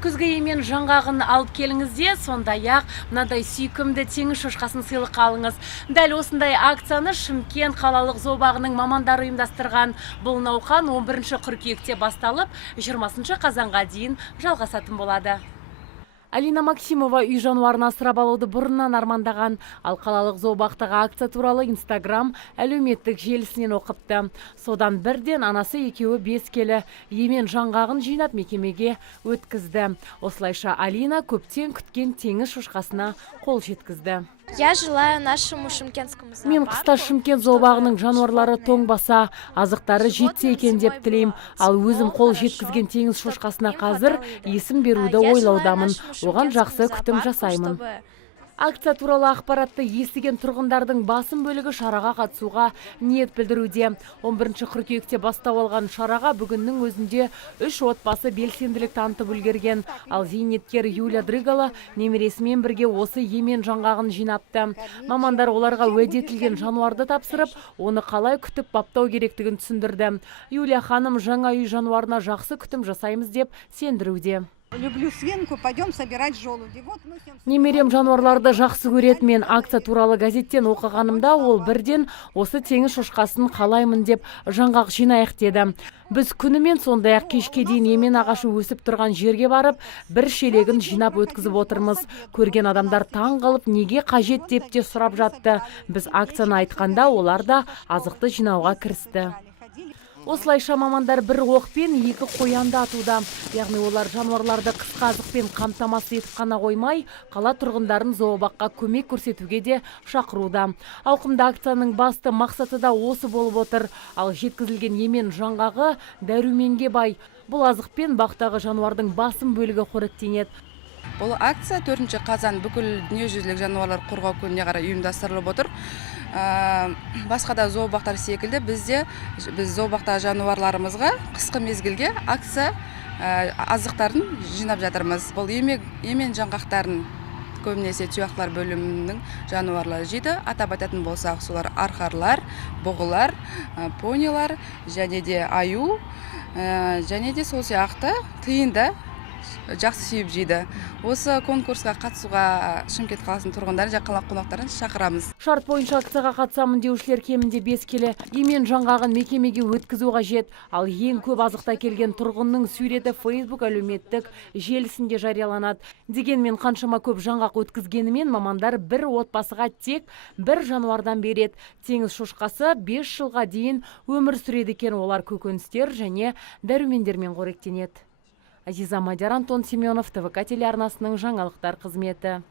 Күзгі емен жаңғағын алып келіңізде, сондай-ақ мынадай сүйкімді теңіз шошқасын сыйлыққа алыңыз. Дәл осындай акцияны Шымкент қалалық зообағының мамандары ұйымдастырған. Бұл науқан 11 қыркүйекте басталып, 20 қазанға дейін жалғасатын болады. Алина Максимова үй жануарын асырап алуды бұрыннан армандаған, ал қалалық зообақтағы акция туралы Инстаграм әлеуметтік желісінен оқыпты. Содан бірден анасы екеуі 5 келі емен жаңғағын жинап мекемеге өткізді. Осылайша Алина көптен күткен теңіз шошқасына қол жеткізді. Я желаю нашему шымкентскому зоопарку. Мен қыста Шымкент зообағының жануарлары тоңбаса, азықтары жетсе екен деп тілеймін. Ал өзім қол жеткізген теңіз шошқасына қазір есім беруді ойлаудамын. Оған жақсы күтім жасаймын. Акция туралы ақпаратты естіген тұрғындардың басым бөлігі шараға қатысуға ниет білдіруде. 11 қыркүйекте бастау алған шараға бүгіннің өзінде 3 отбасы белсенділік танытып үлгерген. Ал зейнеткер Юлия Дрыгала немересімен бірге осы емен жаңғағын жинапты. Мамандар оларға уәде етілген жануарды тапсырып, оны қалай күтіп баптау керектігін түсіндірді. Юлия ханым жаңа үй жануарына жақсы күтім жасаймыз деп сендіруде. Люблю свинку, пойдем собирать желуди. Немерем жануарларды жақсы көреді. Мен акция туралы газеттен оқығанымда ол бірден осы теңіз шошқасын қалаймын деп жаңғақ жинайық деді. Біз күнімен сондай-ақ кешке дейін емен ағашы өсіп тұрған жерге барып, бір шелегін жинап өткізіп отырмыз. Көрген адамдар таң қалып, неге қажет деп те сұрап жатты. Біз акцияны айтқанда олар да азықты жинауға кірісті. Осылайша мамандар бір оқпен екі қоянды атуда. Яғни олар жануарларды қысқа азықпен қамтамасыз етіп қана қоймай, қала тұрғындарын зообаққа көмек көрсетуге де шақыруда. Ауқымды акцияның басты мақсаты да осы болып отыр. Ал жеткізілген емен жаңғағы дәруменге бай. Бұл азықпен бақтағы жануардың басым бөлігі қоректенеді. Бұл акция 4 қазан бүкіл дүниежүзілік жануарлар қорғау күніне қарай ұйымдастырылып отыр. Басқа да зообақтар секілді біз зообақтағы жануарларымызға қысқы мезгілге акция азықтарын жинап жатырмыз. Бұл емен жаңғақтарын көбінесе тұяқтар бөлімінің жануарлары жейді. Атап айтатын болсақ, солар арқарлар, бұғылар, понилар, және де аю, және де сол сияқты тиынды жақсы сүйіп жейді. Осы конкурсқа қатысуға Шымкент қаласының тұрғындарын және қала қонақтарын шақырамыз. Шарт бойынша акцияға қатысамын деушілер кемінде 5 келі емен жаңғағын мекемеге өткізу қажет. Ал ең көп азықта келген тұрғынның суреті Facebook әлеуметтік желісінде жарияланады. Дегенмен қаншама көп жаңғақ өткізгенімен мамандар бір отбасыға тек бір жануардан береді. Теңіз шошқасы 5 жылға дейін өмір сүреді екен. Олар көкөністер және дәрумендермен қоректенеді. Азиза Мадияр, Антон Семенов, ТВК телеарнасының жаңалықтар қызметі.